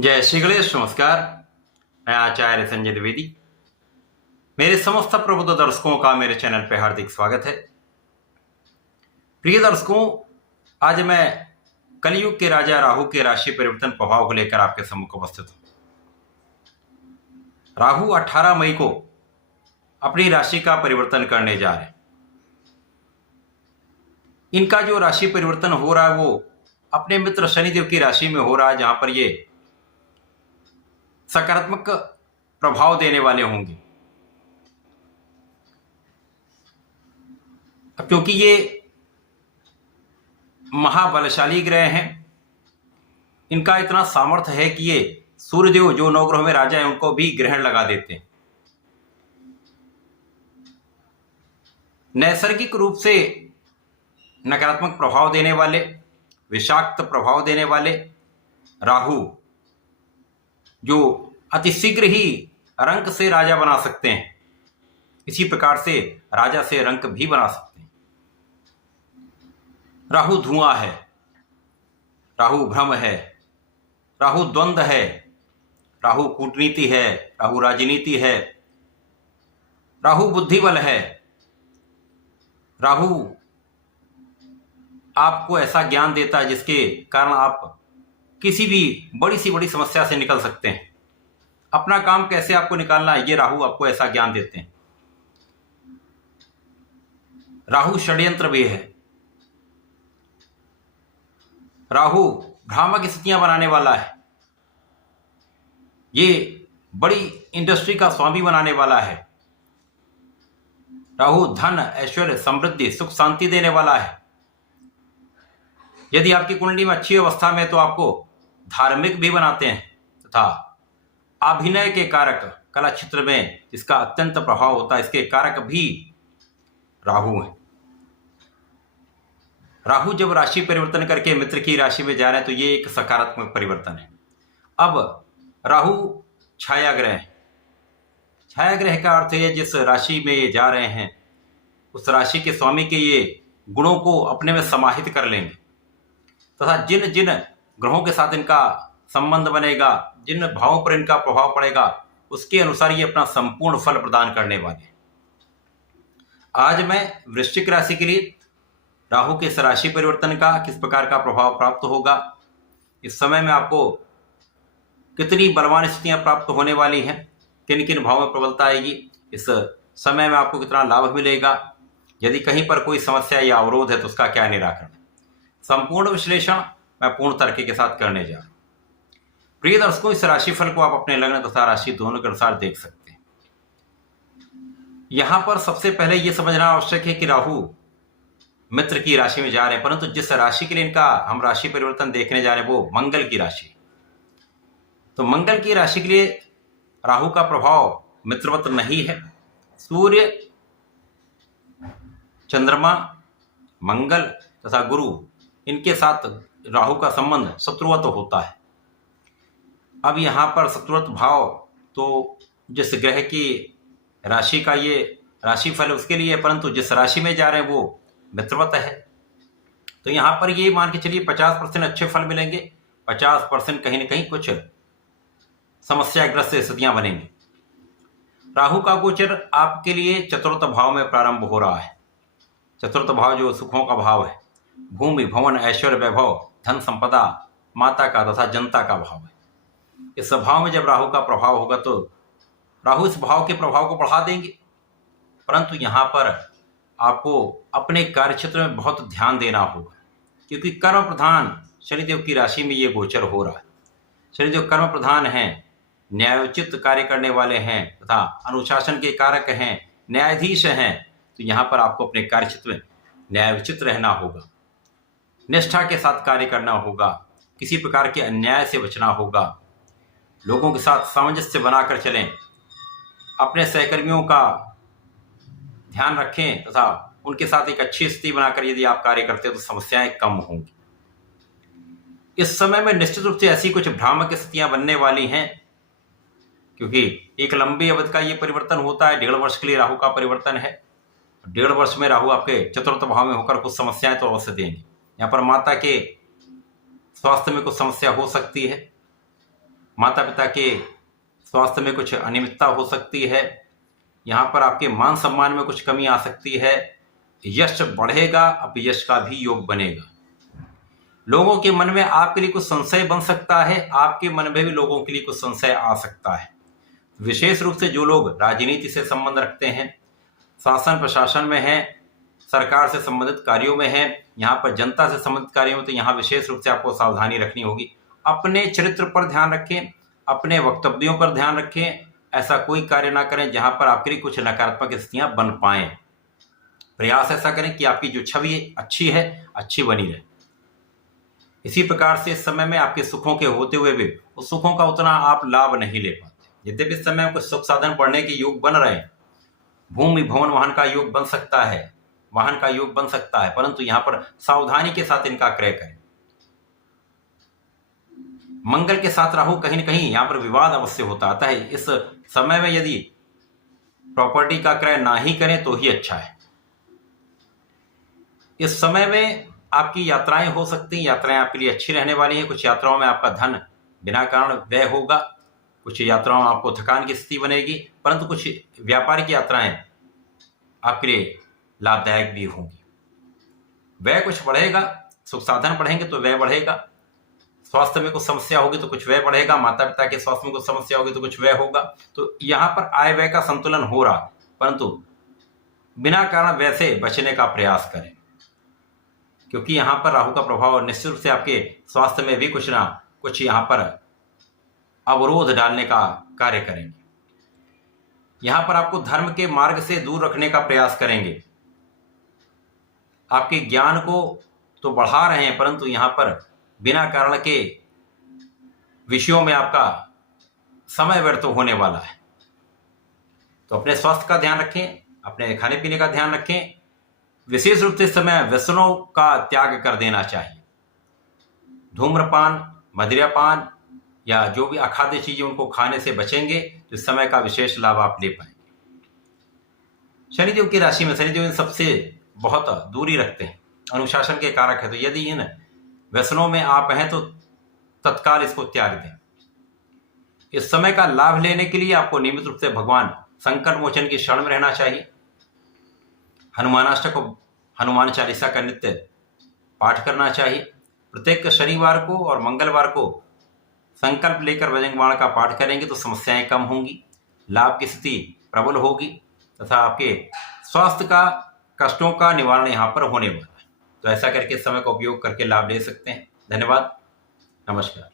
जय श्री गणेश। नमस्कार। मैं आचार्य संजय द्विवेदी। मेरे समस्त प्रबुद्ध दर्शकों का मेरे चैनल पर हार्दिक स्वागत है। प्रिय दर्शकों, आज मैं कलयुग के राजा राहु के राशि परिवर्तन प्रभाव को लेकर आपके सम्मुख उपस्थित हूं। राहु 18 मई को अपनी राशि का परिवर्तन करने जा रहे हैं। इनका जो राशि परिवर्तन हो रहा है वो अपने मित्र शनिदेव की राशि में हो रहा है, जहां पर ये सकारात्मक प्रभाव देने वाले होंगे। अब क्योंकि ये महाबलशाली ग्रह हैं, इनका इतना सामर्थ्य है कि ये सूर्यदेव जो नवग्रहों में राजा है उनको भी ग्रहण लगा देते हैं। नैसर्गिक रूप से नकारात्मक प्रभाव देने वाले, विषाक्त प्रभाव देने वाले राहु जो अतिशीघ्र ही रंक से राजा बना सकते हैं, इसी प्रकार से राजा से रंक भी बना सकते हैं। राहु धुआं है, राहु भ्रम है, राहु द्वंद्व है, राहु कूटनीति है, राहु राजनीति है, राहु बुद्धिबल है। राहु आपको ऐसा ज्ञान देता है जिसके कारण आप किसी भी बड़ी से बड़ी समस्या से निकल सकते हैं। अपना काम कैसे आपको निकालना है, ये राहु आपको ऐसा ज्ञान देते हैं। राहु षड्यंत्र भी है। राहु भ्रामक स्थितियां बनाने वाला है। ये बड़ी इंडस्ट्री का स्वामी बनाने वाला है। राहु धन, ऐश्वर्य, समृद्धि, सुख, शांति देने वाला है। यदि आपकी कुंडली में अच्छी अवस्था में तो आपको धार्मिक भी बनाते हैं तथा अभिनय के कारक, कला क्षेत्र में जिसका अत्यंत प्रभाव होता है, इसके कारक भी राहु हैं। राहु जब राशि परिवर्तन करके मित्र की राशि में जा रहे हैं तो ये एक सकारात्मक परिवर्तन है। अब राहु छाया ग्रह है। छाया ग्रह का अर्थ है जिस राशि में ये जा रहे हैं उस राशि के स्वामी के ये गुणों को अपने में समाहित कर लेंगे तथा जिन जिन ग्रहों के साथ इनका संबंध बनेगा, जिन भावों पर इनका प्रभाव पड़ेगा, उसके अनुसार ये अपना संपूर्ण फल प्रदान करने वाले हैं। आज मैं वृश्चिक राशि के लिए राहु के इस राशि परिवर्तन का किस प्रकार का प्रभाव प्राप्त होगा, इस समय में आपको कितनी बलवान स्थितियां प्राप्त होने वाली हैं, किन किन भावों में प्रबलता आएगी, इस समय में आपको कितना लाभ मिलेगा, यदि कहीं पर कोई समस्या या अवरोध है तो उसका क्या निराकरण है, संपूर्ण विश्लेषण मैं पूर्ण तर्क के साथ करने जा रहा हूं। प्रिय दर्शकों, इस राशिफल को आप अपने लग्न तथा राशि दोनों के अनुसार देख सकते हैं। यहां पर सबसे पहले यह समझना आवश्यक है कि राहु मित्र की राशि में जा रहे हैं, परंतु जिस राशि के लिए इनका हम राशि परिवर्तन देखने जा रहे हैं वो मंगल की राशि। तो मंगल की राशि के लिए राहु का प्रभाव मित्रवत नहीं है। सूर्य, चंद्रमा, मंगल तथा गुरु, इनके साथ राहु का संबंध शत्रुवत होता है। अब यहां पर शत्रुवत भाव तो जिस ग्रह की राशि का ये राशिफल उसके लिए है, परंतु जिस राशि में जा रहे हैं वो मित्रवत है। तो यहां पर ये मान के चलिए 50% अच्छे फल मिलेंगे, 50% कहीं ना कहीं कुछ समस्याग्रस्त स्थितियां बनेंगी। राहु का गोचर आपके लिए चतुर्थ भाव में प्रारंभ हो रहा है। चतुर्थ भाव जो सुखों का भाव है, भूमि, भवन, ऐश्वर्य, वैभव, धन संपदा, माता का तथा जनता का भाव है। इस भाव में जब राहु का प्रभाव होगा तो राहु इस भाव के प्रभाव को बढ़ा देंगे, परंतु यहां पर आपको अपने कार्यक्षेत्र में बहुत ध्यान देना होगा, क्योंकि कर्म प्रधान शनिदेव की राशि में ये गोचर हो रहा है। शनिदेव कर्म प्रधान हैं, न्यायोचित कार्य करने वाले हैं तथा अनुशासन के कारक हैं, न्यायाधीश हैं। तो यहाँ पर आपको अपने कार्यक्षेत्र में न्यायोचित रहना होगा, निष्ठा के साथ कार्य करना होगा, किसी प्रकार के अन्याय से बचना होगा, लोगों के साथ सामंजस्य बनाकर चलें, अपने सहकर्मियों का ध्यान रखें तथा उनके साथ एक अच्छी स्थिति बनाकर यदि आप कार्य करते हैं तो समस्याएं कम होंगी। इस समय में निश्चित रूप से ऐसी कुछ भ्रामक स्थितियां बनने वाली हैं, क्योंकि एक लंबी अवधि का ये परिवर्तन होता है। 1.5 वर्ष के लिए राहु का परिवर्तन है। 1.5 वर्ष में राहु आपके चतुर्थ भाव में होकर कुछ समस्याएं तो अवश्य देंगे। यहाँ पर माता के स्वास्थ्य में कुछ समस्या हो सकती है। माता पिता के स्वास्थ्य में कुछ अनियमितता हो सकती है। यहाँ पर आपके मान सम्मान में कुछ कमी आ सकती है। यश बढ़ेगा, अपयश का भी योग बनेगा। लोगों के मन में आपके लिए कुछ संशय बन सकता है, आपके मन में भी लोगों के लिए कुछ संशय आ सकता है। विशेष रूप से जो लोग राजनीति से संबंध रखते हैं, शासन प्रशासन में हैं, सरकार से संबंधित कार्यों में हैं, यहाँ पर जनता से संबंधित कार्यों में, तो यहाँ विशेष रूप से आपको सावधानी रखनी होगी। अपने चरित्र पर ध्यान रखें, अपने वक्तव्यों पर ध्यान रखें। ऐसा कोई कार्य ना करें जहां पर आपके लिए कुछ नकारात्मक स्थितियां बन पाएं। प्रयास ऐसा करें कि आपकी जो छवि अच्छी है, अच्छी बनी रहे। इसी प्रकार से इस समय में आपके सुखों के होते हुए भी उस सुखों का उतना आप लाभ नहीं ले पाते। यद्यपि इस समय में कुछ सुख साधन बढ़ने के योग बन रहे हैं, भूमि भवन वाहन का योग बन सकता है, वाहन का योग बन सकता है, परंतु यहाँ पर सावधानी के साथ इनका क्रय करें। मंगल के साथ राहु कहीं न कहीं यहाँ पर विवाद अवश्य होता आता है। इस समय में यदि प्रॉपर्टी का क्रय ना ही करें तो ही अच्छा है। इस समय में आपकी यात्राएं हो सकती हैं, यात्राएं आपके लिए अच्छी रहने वाली हैं। कुछ यात्राओं में आपका धन बिना कारण व्यय होगा, कुछ यात्राओं में आपको थकान की स्थिति बनेगी, परंतु कुछ व्यापारिक यात्राएं आपके लिए लाभदायक भी होंगी। व्यय कुछ बढ़ेगा, सुख साधन बढ़ेंगे तो व्यय बढ़ेगा। स्वास्थ्य में कुछ समस्या होगी तो कुछ व्यय बढ़ेगा, माता पिता के स्वास्थ्य में कुछ समस्या होगी तो कुछ व्यय होगा। तो यहाँ पर आय व्यय का संतुलन हो रहा, परंतु बिना कारण व्यय से बचने का प्रयास करें, क्योंकि यहाँ पर राहु का प्रभाव निश्चित रूप से आपके स्वास्थ्य में भी कुछ ना कुछ यहाँ पर अवरोध डालने का कार्य करेंगे। यहाँ पर आपको धर्म के मार्ग से दूर रखने का प्रयास करेंगे। आपके ज्ञान को तो बढ़ा रहे हैं, परंतु यहाँ पर बिना कारण के विषयों में आपका समय व्यर्थ होने वाला है। तो अपने स्वास्थ्य का ध्यान रखें, अपने खाने पीने का ध्यान रखें। विशेष रूप से इस समय व्यसनों का त्याग कर देना चाहिए। धूम्रपान, मदिरापान या जो भी अखाद्य चीजें उनको खाने से बचेंगे तो इस समय का विशेष लाभ आप ले पाएंगे। शनिदेव की राशि में शनिदेव इन सबसे बहुत दूरी रखते हैं, अनुशासन के कारक है। तो यदि इन व्यसनों में आप हैं तो तत्काल इसको त्याग दें। इस समय का लाभ लेने के लिए आपको नियमित रूप से भगवान संकट मोचन की शरण में रहना चाहिए। हनुमानाष्टक, हनुमान चालीसा का नित्य पाठ करना चाहिए। प्रत्येक शनिवार को और मंगलवार को संकल्प लेकर बजरंग बाण का पाठ करेंगे तो समस्याएं कम होंगी, लाभ की स्थिति प्रबल होगी तथा आपके स्वास्थ्य का कष्टों का निवारण यहाँ पर होने वाला है। तो ऐसा करके समय का उपयोग करके लाभ ले सकते हैं। धन्यवाद, नमस्कार।